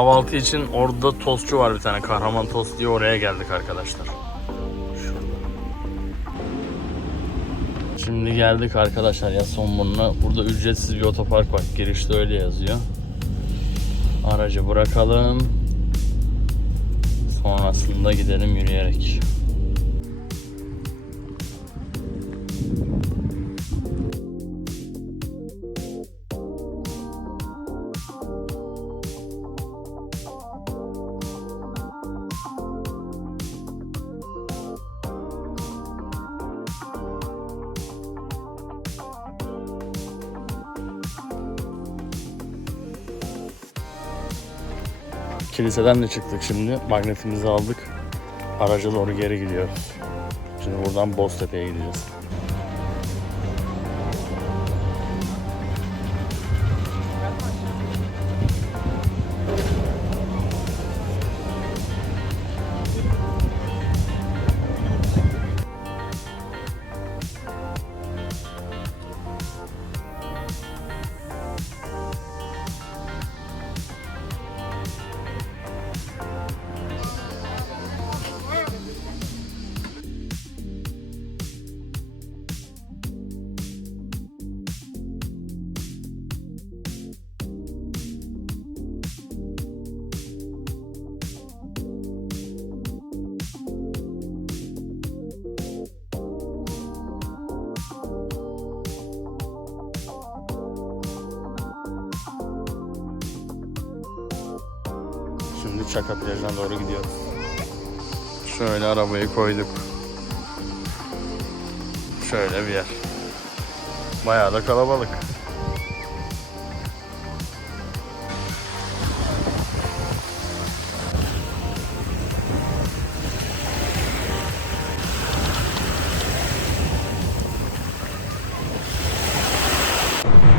Kahvaltı için orada tostçu var bir tane Kahraman Tost diye oraya geldik arkadaşlar. Şimdi geldik arkadaşlar ya Sonburnu'na. Burada ücretsiz bir otopark var. Girişte öyle yazıyor. Aracı bırakalım. Sonrasında gidelim yürüyerek. Kiliseden de çıktık şimdi. Magnetimizi aldık. Araca doğru geri gidiyoruz. Şimdi buradan Boztepe'ye gideceğiz. Çaka plajına doğru gidiyoruz. Şöyle arabayı koyduk. Şöyle bir yer. Bayağı da kalabalık.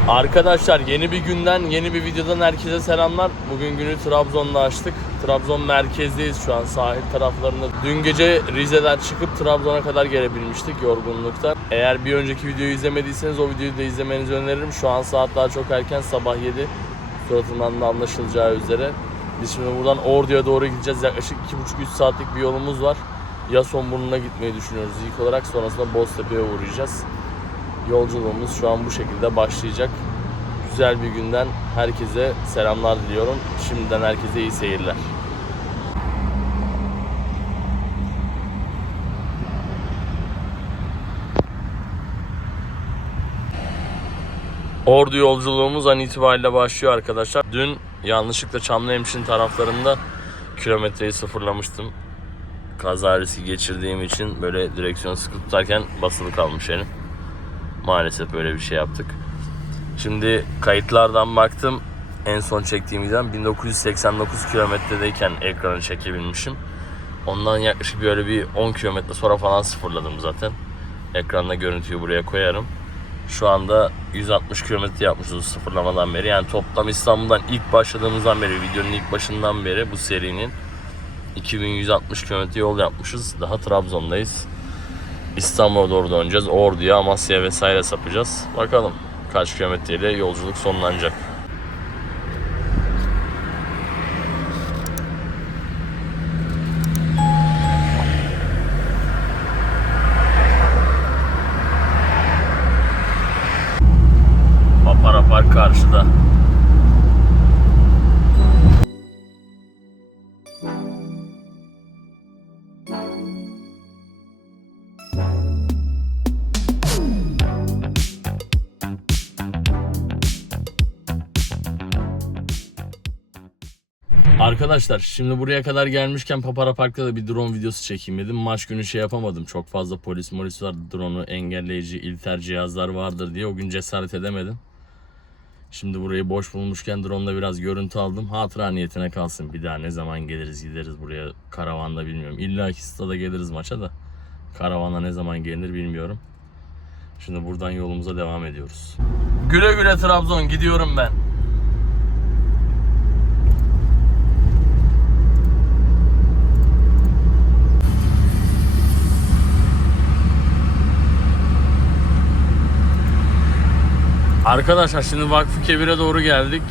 Arkadaşlar yeni bir günden, yeni bir videodan herkese selamlar. Bugün günü Trabzon'da açtık. Trabzon merkezdeyiz şu an sahil taraflarında. Dün gece Rize'den çıkıp Trabzon'a kadar gelebilmiştik yorgunluktan. Eğer bir önceki videoyu izlemediyseniz o videoyu da izlemenizi öneririm. Şu an saat daha çok erken sabah 7. Suratından da anlaşılacağı üzere. Biz şimdi buradan Ordu'ya doğru gideceğiz. Yaklaşık 2,5-3 saatlik bir yolumuz var. Yasonburnu'na gitmeyi düşünüyoruz ilk olarak. Sonrasında Boztepe'ye uğrayacağız. Yolculuğumuz şu an bu şekilde başlayacak. Güzel bir günden herkese selamlar diliyorum. Şimdiden herkese iyi seyirler. Ordu yolculuğumuz an itibariyle başlıyor arkadaşlar. Dün yanlışlıkla Çamlıhemşin taraflarında kilometreyi sıfırlamıştım. Kaza riski geçirdiğim için böyle direksiyon sıkı tutarken basılı kalmış elim. Maalesef böyle bir şey yaptık. Şimdi kayıtlardan baktım. En son çektiğim videom 1989 kilometredeyken ekranı çekebilmişim. Ondan yaklaşık böyle bir 10 kilometre sonra falan sıfırladım zaten. Ekranda görüntüyü buraya koyarım. Şu anda 160 kilometre yapmışız sıfırlamadan beri. Yani toplam İstanbul'dan ilk başladığımızdan beri, videonun ilk başından beri bu serinin 2160 kilometre yol yapmışız. Daha Trabzon'dayız. İstanbul'a doğru döneceğiz. Ordu'ya, Amasya'ya vesaire sapacağız. Bakalım kaç kilometreyle yolculuk sonlanacak. Arkadaşlar şimdi buraya kadar gelmişken Papara Park'ta da bir drone videosu çekeyim dedim. Maç günü şey yapamadım. Çok fazla polis molis var. Drone'u engelleyici ilter cihazlar vardır diye o gün cesaret edemedim. Şimdi burayı boş bulmuşken drone'da biraz görüntü aldım. Hatıra niyetine kalsın. Bir daha ne zaman geliriz gideriz buraya karavanda bilmiyorum. İlla ki stada geliriz maça da. Karavana ne zaman gelinir bilmiyorum. Şimdi buradan yolumuza devam ediyoruz. Güle güle Trabzon gidiyorum ben. Arkadaşlar şimdi Vakfı Kebir'e doğru geldik.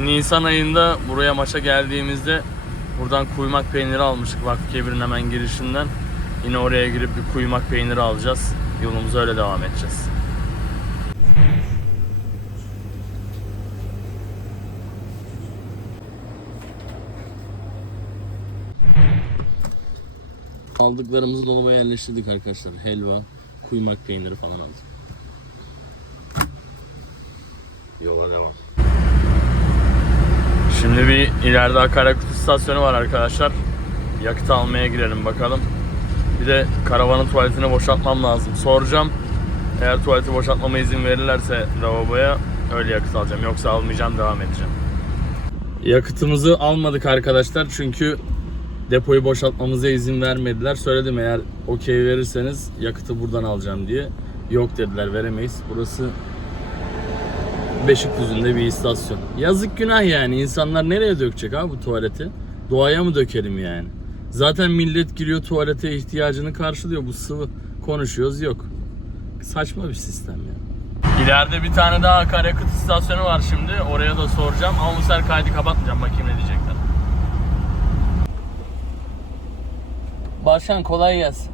Nisan ayında buraya maça geldiğimizde buradan kuymak peyniri almıştık Vakfıkebir'in hemen girişinden. Yine oraya girip bir kuymak peyniri alacağız. Yolumuza öyle devam edeceğiz. Aldıklarımızı dolaba yerleştirdik arkadaşlar. Helva, kuymak peyniri falan aldık. Yola devam. Şimdi bir ileride akaryakıt istasyonu var arkadaşlar. Yakıt almaya girelim bakalım. Bir de karavanın tuvaletini boşaltmam lazım. Soracağım. Eğer tuvaleti boşaltmama izin verirlerse lavaboya öyle yakıt alacağım. Yoksa almayacağım devam edeceğim. Yakıtımızı almadık arkadaşlar çünkü depoyu boşaltmamıza izin vermediler. Söyledim eğer okey verirseniz yakıtı buradan alacağım diye. Yok dediler veremeyiz. Burası Beşikdüzü'nde bir istasyon. Yazık günah yani. İnsanlar nereye dökecek abi bu tuvaleti? Doğaya mı dökelim yani? Zaten millet giriyor tuvalete ihtiyacını karşılıyor. Bu sıvı konuşuyoruz yok. Saçma bir sistem ya. İleride bir tane daha akaryakıt istasyonu var şimdi. Oraya da soracağım. Ama bu sefer kaydı kapatmayacağım. Bakayım ne diyecekler. Başkan kolay gelsin.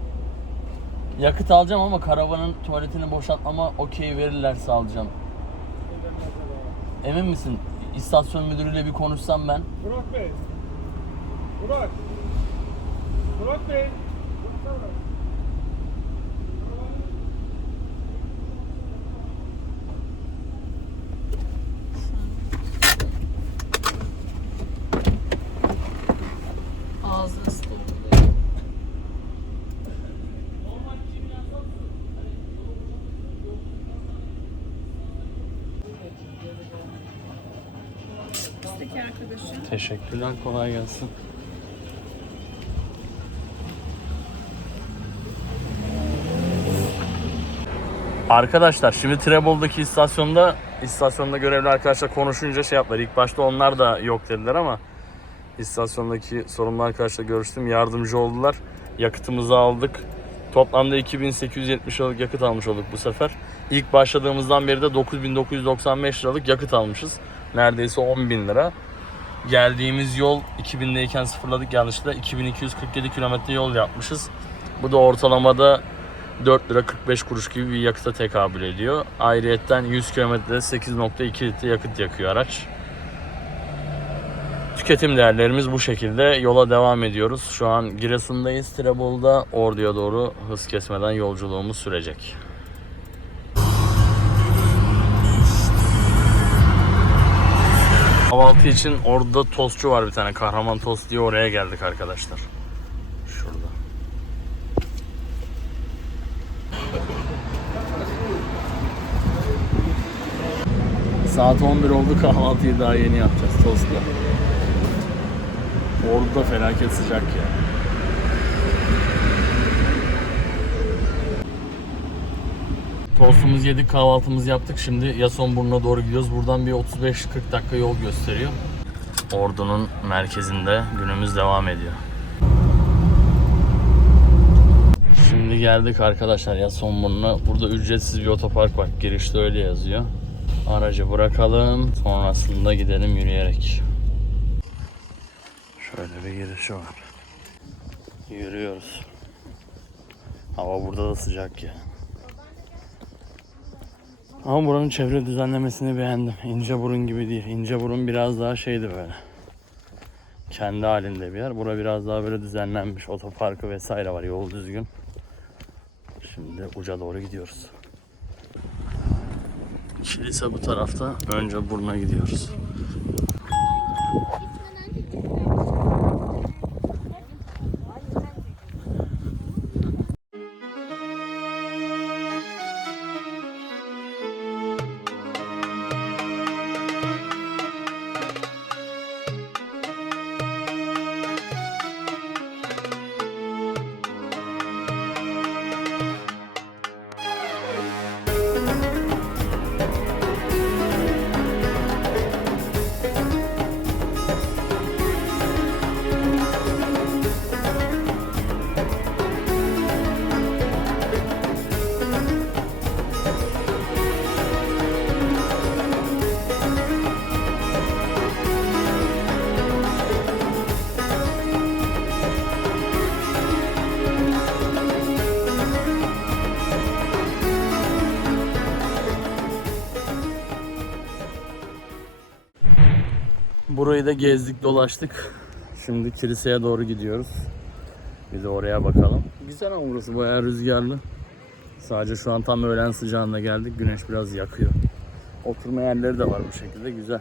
Yakıt alacağım ama karavanın tuvaletini boşaltmama okey verirlerse alacağım. Emin misin? İstasyon müdürüyle bir konuşsam ben. Burak Bey. Burak. Burak Bey. Üstteki arkadaşım. Teşekkürler, kolay gelsin. Arkadaşlar şimdi Trebol'daki istasyonda istasyonda görevli arkadaşlar konuşunca şey yaptılar. İlk başta onlar da yok dediler ama istasyondaki sorumlu arkadaşla görüştüm. Yardımcı oldular. Yakıtımızı aldık. Toplamda 2870 liralık yakıt almış olduk bu sefer. İlk başladığımızdan beri de 9995 liralık yakıt almışız. Neredeyse 10.000 lira. Geldiğimiz yol 2000'deyken sıfırladık yanlışlıkla. 2247 kilometre yol yapmışız. Bu da ortalamada 4 lira 45 kuruş gibi bir yakıta tekabül ediyor. Ayrıyetten 100 kilometrede 8.2 litre yakıt yakıyor araç. Tüketim değerlerimiz bu şekilde. Yola devam ediyoruz. Şu an Giresun'dayız. Tirebol'da Ordu'ya doğru hız kesmeden yolculuğumuz sürecek. Kahvaltı için orada tostçu var bir tane. Kahraman Tost diye oraya geldik arkadaşlar. Şurada. Saat 11 oldu kahvaltıyı daha yeni yapacağız tostla. Orada felaket sıcak ya. Tostumuzu yedik, kahvaltımızı yaptık. Şimdi Yasonburnu'na doğru gidiyoruz. Buradan bir 35-40 dakika yol gösteriyor. Ordu'nun merkezinde günümüz devam ediyor. Şimdi geldik arkadaşlar Yasonburnu'na. Burada ücretsiz bir otopark var. Girişte öyle yazıyor. Aracı bırakalım. Sonrasında gidelim yürüyerek. Şöyle bir girişi var. Yürüyoruz. Hava burada da sıcak ya. Ama buranın çevre düzenlemesini beğendim. İnce burun gibi değil. İnce burun biraz daha şeydi böyle. Kendi halinde bir yer. Bura biraz daha böyle düzenlenmiş. Otoparkı vesaire var. Yol düzgün. Şimdi uca doğru gidiyoruz. Kilise bu tarafta. Önce buruna gidiyoruz. Burayı da gezdik dolaştık. Şimdi kiliseye doğru gidiyoruz. Bir de oraya bakalım. Güzel ama burası bayağı rüzgarlı. Sadece şu an tam öğlen sıcağında geldik. Güneş biraz yakıyor. Oturma yerleri de var bu şekilde güzel.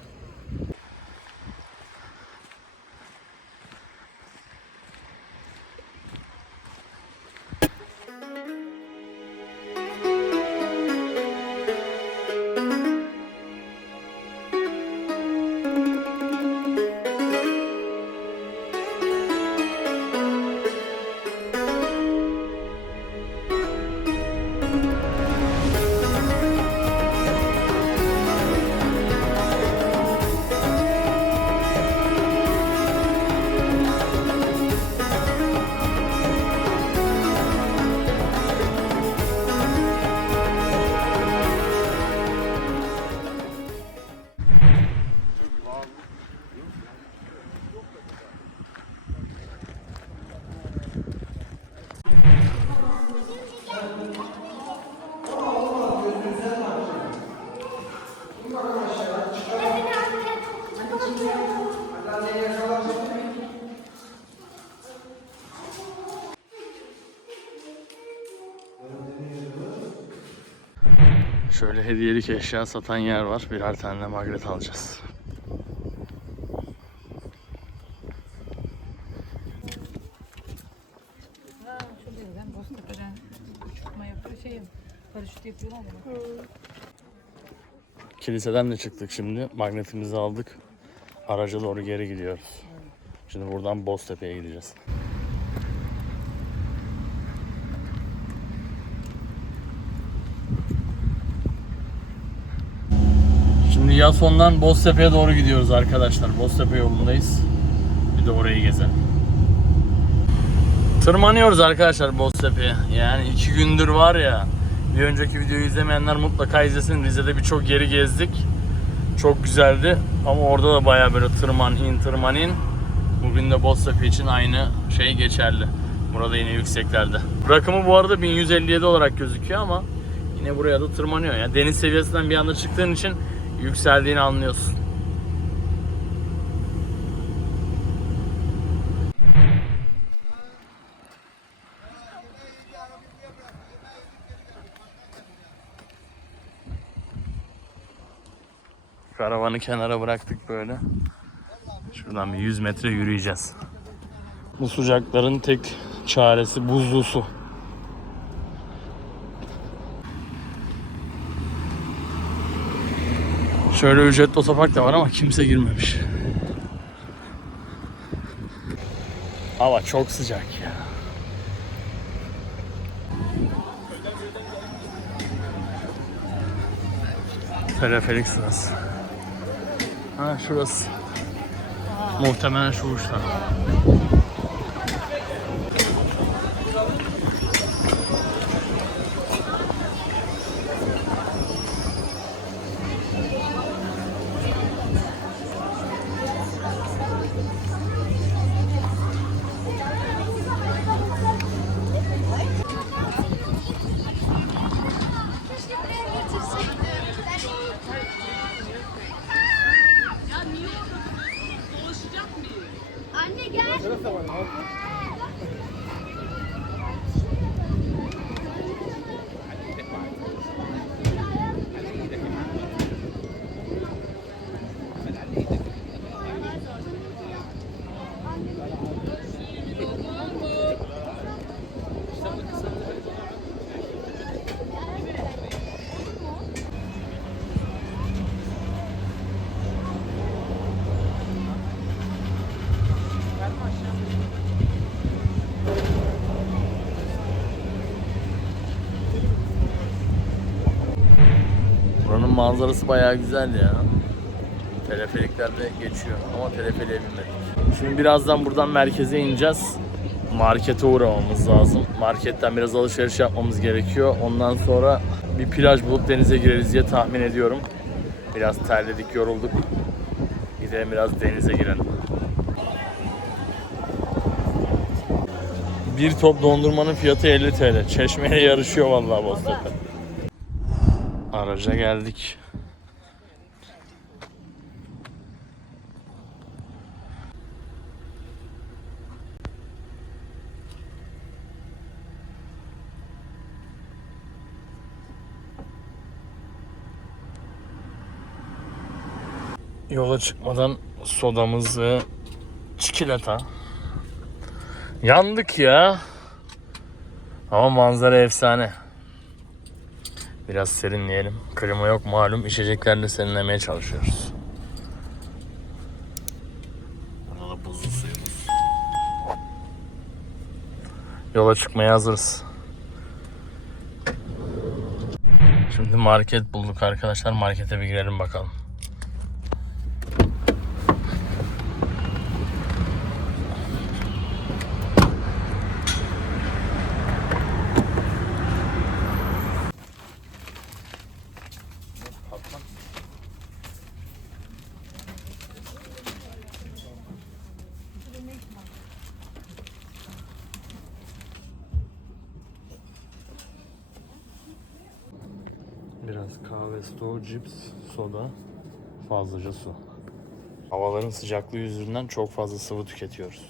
Şöyle hediyelik eşya satan yer var. Birer tane de magnet alacağız. Kiliseden de çıktık şimdi. Magnetimizi aldık. Araca doğru geri gidiyoruz. Şimdi buradan Boztepe'ye gideceğiz. Şimdi Yason'dan Boztepe'ye doğru gidiyoruz arkadaşlar. Boztepe yolundayız. Bir de orayı gezelim. Tırmanıyoruz arkadaşlar Boztepe'ye. Yani iki gündür var ya. Bir önceki videoyu izlemeyenler mutlaka izlesin. Rize'de birçok yeri gezdik. Çok güzeldi. Ama orada da baya böyle tırman in tırman in. Bugün de Boztepe için aynı şey geçerli. Burada yine yükseklerde. Rakımı bu arada 1157 olarak gözüküyor ama yine buraya da tırmanıyor. Yani deniz seviyesinden bir anda çıktığın için yükseldiğini anlıyorsun. Karavanı kenara bıraktık böyle. Şuradan bir 100 metre yürüyeceğiz. Bu sıcakların tek çaresi buzlu su. Şöyle ücretli otopark da var ama kimse girmemiş. Hava çok sıcak ya. Teleferik. Ha şurası. Muhtemelen şu uçta. Anne gel. Buranın manzarası bayağı güzel ya. Teleferikler de geçiyor ama teleferiğe binmedik. Şimdi birazdan buradan merkeze ineceğiz. Markete uğramamız lazım. Marketten biraz alışveriş yapmamız gerekiyor. Ondan sonra bir plaj bulup denize gireriz diye tahmin ediyorum. Biraz terledik, yorulduk. Gidelim biraz denize girelim. Bir top dondurmanın fiyatı 50 TL. Çeşmeye yarışıyor vallahi Boztepe. Garaja geldik. Yola çıkmadan sodamızı çikolata. Yandık ya. Ama manzara efsane. Biraz serinleyelim. Klima yok malum. İçeceklerle serinlemeye çalışıyoruz. Burada da buzlu suyumuz. Yola çıkmaya hazırız. Şimdi market bulduk arkadaşlar. Markete bir girelim bakalım. Biraz stoğu, cips, soda, fazlaca su. Havaların sıcaklığı yüzünden çok fazla sıvı tüketiyoruz.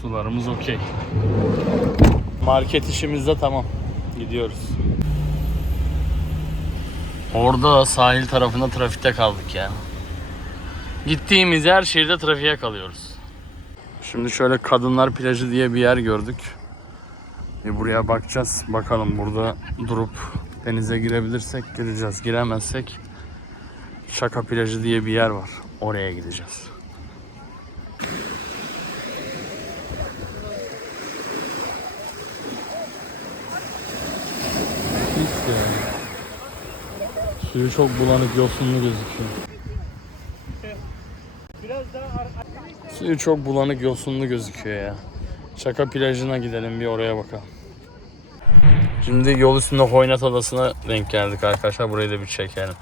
Sularımız okey. Market işimiz de tamam. Gidiyoruz. Orada sahil tarafında trafikte kaldık ya. Gittiğimiz her şehirde trafiğe kalıyoruz. Şimdi şöyle kadınlar plajı diye bir yer gördük. Bir buraya bakacağız. Bakalım burada durup denize girebilirsek gireceğiz. Giremezsek Şaka plajı diye bir yer var. Oraya gideceğiz. Pis ya. Suyu çok bulanık yosunlu gözüküyor. Suyu çok bulanık yosunlu gözüküyor ya. Şaka plajına gidelim bir oraya bakalım. Şimdi yol üstünde Hoynat Adası'na denk geldik arkadaşlar. Burayı da bir çekelim.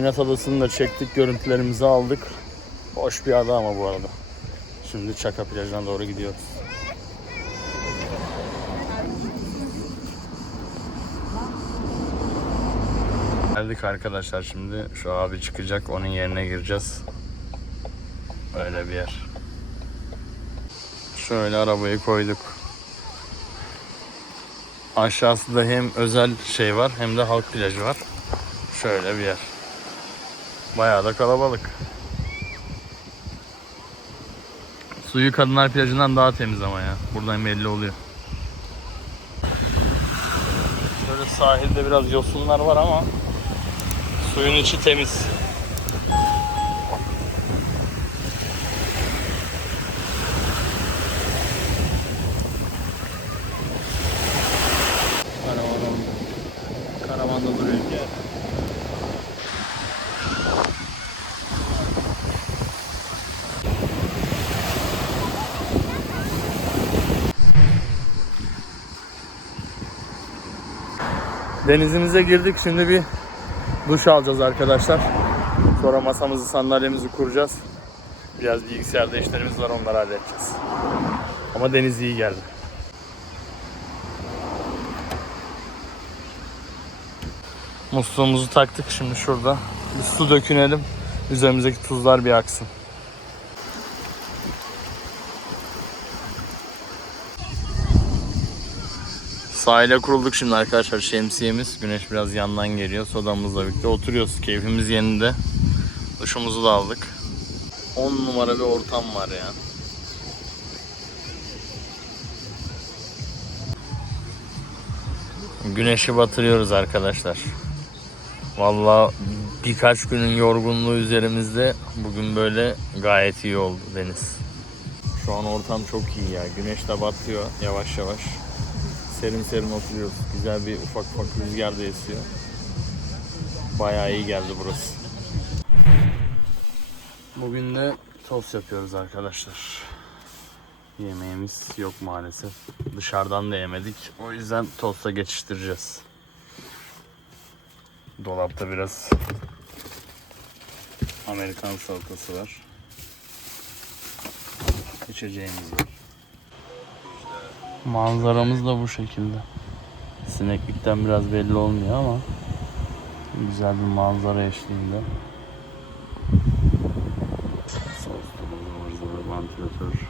Hoynat Adası'nı da çektik, görüntülerimizi aldık. Boş bir ada ama bu arada. Şimdi Çaka plajına doğru gidiyoruz. Geldik arkadaşlar şimdi. Şu abi çıkacak, onun yerine gireceğiz. Öyle bir yer. Şöyle arabayı koyduk. Aşağısında hem özel şey var hem de halk plajı var. Şöyle bir yer. Bayağı da kalabalık. Suyu Kadınlar Plajı'ndan daha temiz ama ya. Buradan belli oluyor. Şöyle sahilde biraz yosunlar var ama suyun içi temiz. Denizimize girdik. Şimdi bir duş alacağız arkadaşlar. Sonra masamızı, sandalyemizi kuracağız. Biraz bilgisayarda işlerimiz var onları halledeceğiz. Ama deniz iyi geldi. Musluğumuzu taktık şimdi şurada. Bir su dökünelim. Üzerimizdeki tuzlar bir aksın. Sahile kurulduk şimdi arkadaşlar şemsiyemiz. Güneş biraz yandan geliyor. Sodamızla birlikte oturuyoruz. Keyfimiz yerinde. Duşumuzu da aldık. 10 numara bir ortam var ya. Güneşi batırıyoruz arkadaşlar. Vallahi birkaç günün yorgunluğu üzerimizde bugün böyle gayet iyi oldu deniz. Şu an ortam çok iyi ya. Güneş de batıyor yavaş yavaş. Serin serin oturuyoruz. Güzel bir ufak ufak rüzgar da esiyor. Bayağı iyi geldi burası. Bugün de tost yapıyoruz arkadaşlar. Yemeğimiz yok maalesef. Dışarıdan da yemedik. O yüzden tosta geçiştireceğiz. Dolapta biraz Amerikan salatası var. İçeceğimiz var. Manzaramız da bu şekilde. Sineklikten biraz belli olmuyor ama güzel bir manzara eşliğinde. Sos dolabımız var, vantilatör.